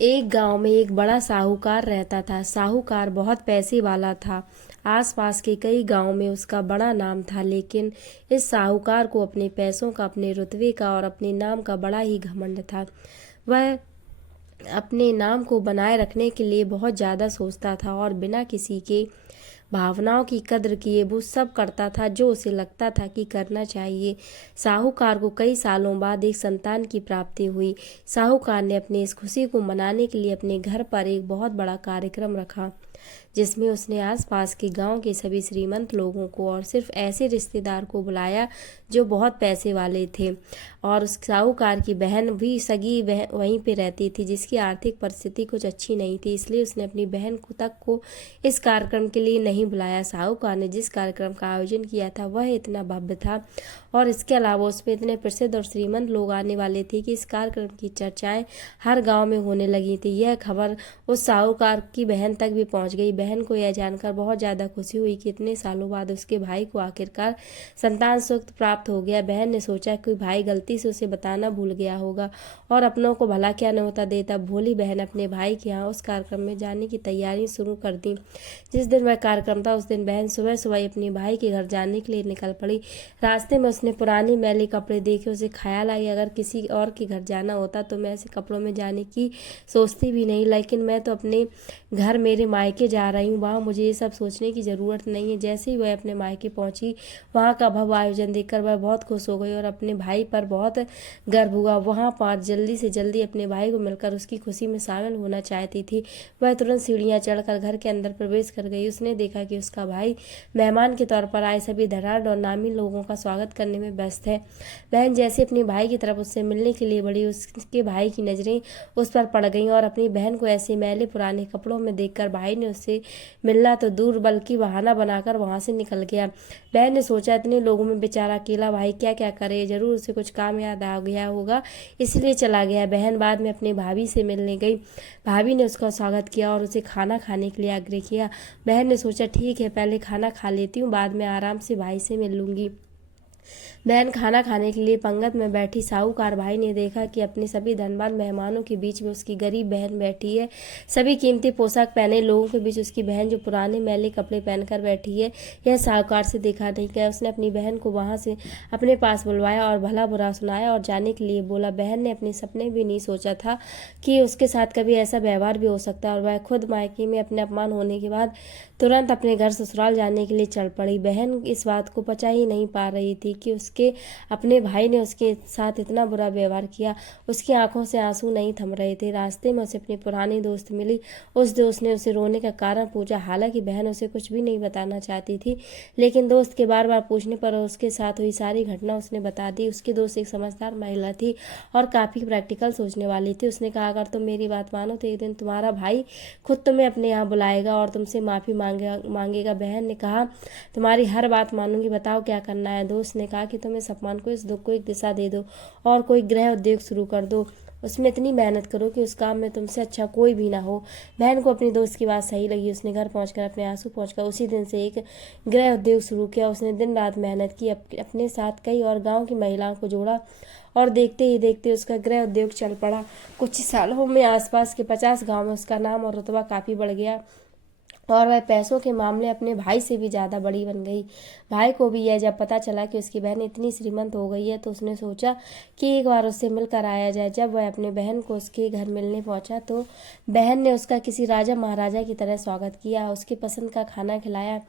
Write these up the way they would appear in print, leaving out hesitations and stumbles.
एक गांव में एक बड़ा साहूकार रहता था। साहूकार बहुत पैसे वाला था। आसपास के कई गांवों में उसका बड़ा नाम था, लेकिन इस साहूकार को अपने पैसों का, अपने रुतबे का और अपने नाम का बड़ा ही घमंड था। वह अपने नाम को बनाए रखने के लिए बहुत ज़्यादा सोचता था और बिना किसी के भावनाओं की कद्र किए वो सब करता था जो उसे लगता था कि करना चाहिए। साहूकार को कई सालों बाद एक संतान की प्राप्ति हुई। साहूकार ने अपनी इस खुशी को मनाने के लिए अपने घर पर एक बहुत बड़ा कार्यक्रम रखा, जिसमें उसने आसपास के गांव के सभी श्रीमंत लोगों को और सिर्फ ऐसे रिश्तेदार को बुलाया जो बहुत पैसे वाले थे। और उस साहूकार की बहन भी सगी वहीं पे रहती थी, जिसकी आर्थिक परिस्थिति कुछ अच्छी नहीं थी, इसलिए उसने अपनी बहन को इस कार्यक्रम के लिए नहीं बुलाया। साहूकार ने जिस कार्यक्रम का आयोजन किया था वह इतना भव्य था और इसके अलावा उसमें इतने प्रसिद्ध और श्रीमंत लोग आने वाले थे कि इस कार्यक्रम की चर्चाएं हर गांव में होने लगी थी। यह खबर उस साहूकार की बहन तक भी पहुंच गई। बहन को यह जानकर बहुत ज़्यादा खुशी हुई कि इतने सालों बाद उसके भाई को आखिरकार संतान सुख प्राप्त हो गया। बहन ने सोचा कि भाई गलती से उसे बताना भूल गया होगा और अपनों को भला क्या न्योता दे। तब भोली बहन अपने भाई के यहाँ उस कार्यक्रम में जाने की तैयारी शुरू कर दी। जिस दिन वह कार्यक्रम था उस दिन बहन सुबह सुबह ही अपने भाई के घर जाने के लिए निकल पड़ी। रास्ते में उसने पुराने मैले कपड़े देखे। उसे ख्याल आई, अगर किसी और के घर जाना होता तो मैं ऐसे कपड़ों में जाने की सोचती भी नहीं, लेकिन मैं तो अपने घर मेरे मायके जा रही हूँ, वहाँ मुझे ये सब सोचने की ज़रूरत नहीं है। जैसे ही वह अपने मायके पहुँची, वहाँ का भव्य आयोजन देखकर वह बहुत खुश हो गई और अपने भाई पर बहुत गर्व हुआ। वहाँ पर जल्दी से जल्दी अपने भाई को मिलकर उसकी खुशी में शामिल होना चाहती थी। वह तुरंत सीढ़ियाँ चढ़कर घर के अंदर प्रवेश कर गई। उसने देखा कि उसका भाई मेहमान के तौर पर आए सभी धनाढ़ और नामी लोगों का स्वागत करने में व्यस्त है। बहन जैसे अपने भाई की तरफ उससे मिलने के लिए बढ़ी, उसके भाई की नज़रें उस पर पड़ गईं और अपनी बहन को ऐसे मैले पुराने कपड़ों में देखकर भाई ने उससे मिलना तो दूर बल्कि बहाना बनाकर वहां से निकल गया। बहन ने सोचा, इतने लोगों में बेचारा अकेला भाई क्या क्या करे, जरूर उसे कुछ काम याद आ गया होगा, इसलिए चला गया। बहन बाद में अपने भाभी से मिलने गई। भाभी ने उसका स्वागत किया और उसे खाना खाने के लिए आग्रह किया। बहन ने सोचा, ठीक है, पहले खाना खा लेती हूँ, बाद में आराम से भाई से मिल लूंगी। बहन खाना खाने के लिए पंगत में बैठी। साहूकार भाई ने देखा कि अपने सभी धनवान मेहमानों के बीच में उसकी गरीब बहन बैठी है। सभी कीमती पोशाक पहने लोगों के बीच उसकी बहन जो पुराने मैले कपड़े पहनकर बैठी है, यह साहूकार से देखा नहीं गया। उसने अपनी बहन को वहां से अपने पास बुलवाया और भला बुरा सुनाया और जाने के लिए बोला। बहन ने अपने सपने भी नहीं सोचा था कि उसके साथ कभी ऐसा व्यवहार भी हो सकता है और वह खुद मायके में अपने अपमान होने के बाद तुरंत अपने घर ससुराल जाने के लिए चल पड़ी। बहन इस बात को पचा ही नहीं पा रही थी कि उसके अपने भाई ने उसके साथ इतना बुरा व्यवहार किया। उसकी आंखों से आंसू नहीं थम रहे थे। रास्ते में उसे अपनी पुरानी दोस्त मिली। उस दोस्त ने उसे रोने का कारण पूछा। हालांकि बहन उसे कुछ भी नहीं बताना चाहती थी, लेकिन दोस्त के बार बार पूछने पर उसके साथ हुई सारी घटना उसने बता दी। उसकी दोस्त एक समझदार महिला थी और काफी प्रैक्टिकल सोचने वाली थी। उसने कहा, अगर तुम मेरी बात मानो तो एक दिन तुम्हारा भाई खुद तुम्हें अपने यहाँ बुलाएगा और तुमसे माफी मांगेगा। बहन ने कहा, तुम्हारी हर बात मानूंगी, बताओ क्या करना है। दोस्त ने कहा कि तुम इस अपमान को, इस दुख को एक दिशा दे दो और कोई गृह उद्योग शुरू कर दो। उसमें इतनी मेहनत करो कि उस काम में तुमसे अच्छा कोई भी ना हो। बहन को अपनी दोस्त की बात सही लगी। उसने घर पहुंचकर अपने आंसू पहुंचकर उसी दिन से एक गृह उद्योग शुरू किया। उसने दिन रात मेहनत की, अपने साथ कई और गांव की महिलाओं को जोड़ा और देखते ही देखते उसका गृह उद्योग चल पड़ा। कुछ ही सालों में आसपास के 50 गांव में उसका नाम और रुतबा काफी बढ़ गया और वह पैसों के मामले अपने भाई से भी ज़्यादा बड़ी बन गई। भाई को भी यह जब पता चला कि उसकी बहन इतनी श्रीमंत हो गई है तो उसने सोचा कि एक बार उससे मिलकर आया जाए। जब वह अपने बहन को उसके घर मिलने पहुंचा तो बहन ने उसका किसी राजा महाराजा की तरह स्वागत किया, उसकी पसंद का खाना खिलाया।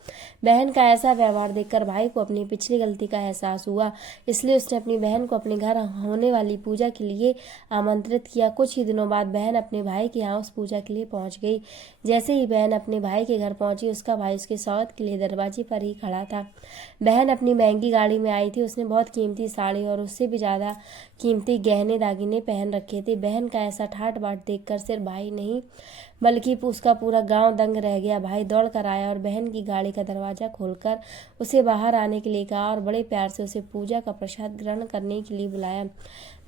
बहन का ऐसा व्यवहार देखकर भाई को अपनी पिछली गलती का एहसास हुआ, इसलिए उसने अपनी बहन को अपने घर होने वाली पूजा के लिए आमंत्रित किया। कुछ ही दिनों बाद बहन अपने भाई के यहाँ उस पूजा के लिए पहुंच गई। जैसे ही बहन अपने भाई के घर पहुंची, उसका भाई उसके स्वागत के लिए दरवाजे पर ही खड़ा था। बहन अपनी महंगी गाड़ी में आई थी। उसने बहुत कीमती साड़ी और उससे भी ज्यादा कीमती गहने दागिने पहन रखे थे। बहन का ऐसा ठाट बाट देखकर सिर्फ भाई नहीं बल्कि उसका पूरा गांव दंग रह गया। भाई दौड़ कर आया और बहन की गाड़ी का दरवाजा खोलकर उसे बाहर आने के लिए कहा और बड़े प्यार से उसे पूजा का प्रसाद ग्रहण करने के लिए बुलाया।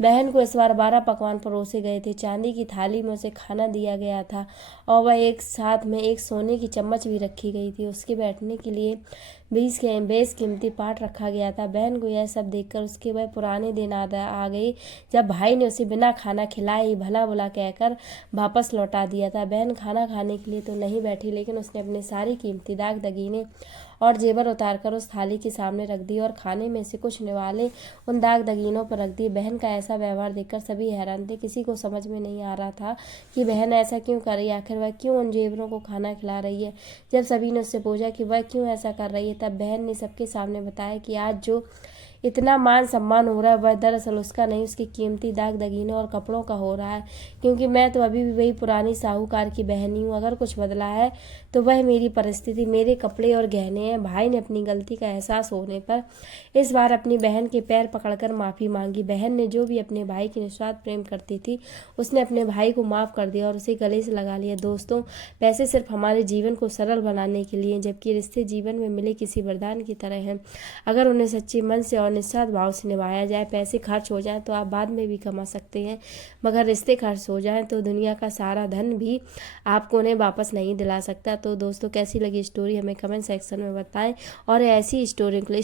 बहन को इस बार 12 पकवान परोसे गए थे। चांदी की थाली में उसे खाना दिया गया था और वह एक साथ में एक सोने की चम्मच भी रखी गई थी। उसके बैठने के लिए बेशकीमती पाठ रखा गया था। बहन को यह सब देखकर उसके वह पुराने दिन आ गए जब भाई ने उसे बिना खाना खिलाए ही भला बुला कहकर वापस लौटा दिया था। बहन खाना खाने के लिए तो नहीं बैठी, लेकिन उसने अपनी सारी कीमती दाग दगीने और जेवर उतारकर उस थाली के सामने रख दी और खाने में से कुछ निवाले उन दाग दगीनों पर रख दिए। बहन का ऐसा व्यवहार देखकर सभी हैरान थे। किसी को समझ में नहीं आ रहा था कि बहन ऐसा क्यों कर रही है, आखिर वह क्यों उन जेवरों को खाना खिला रही है। जब सभी ने उससे पूछा कि वह क्यों ऐसा कर रही है, तब बहन ने सबके सामने बताया कि आज जो इतना मान सम्मान हो रहा है वह दरअसल उसका नहीं, उसकी कीमती दाग दगीनों और कपड़ों का हो रहा है, क्योंकि मैं तो अभी भी वही पुरानी साहूकार की बहन ही हूँ। अगर कुछ बदला है तो वह मेरी परिस्थिति, मेरे कपड़े और गहने हैं। भाई ने अपनी गलती का एहसास होने पर इस बार अपनी बहन के पैर पकड़कर माफ़ी मांगी। बहन ने जो भी अपने भाई की निस्वार्थ प्रेम करती थी, उसने अपने भाई को माफ़ कर दिया और उसे गले से लगा लिया। दोस्तों, पैसे सिर्फ हमारे जीवन को सरल बनाने के लिए, जबकि रिश्ते जीवन में मिले किसी वरदान की तरह हैं। अगर उन्हें सच्चे मन से और निस्वार्थ भाव से निभाया जाए, पैसे खर्च हो जाएं तो आप बाद में भी कमा सकते हैं, मगर रिश्ते खर्च हो जाएं तो दुनिया का सारा धन भी आपको उन्हें वापस नहीं दिला सकता। तो दोस्तों, कैसी लगी स्टोरी हमें कमेंट सेक्शन में बताएं और ऐसी स्टोरी के लिए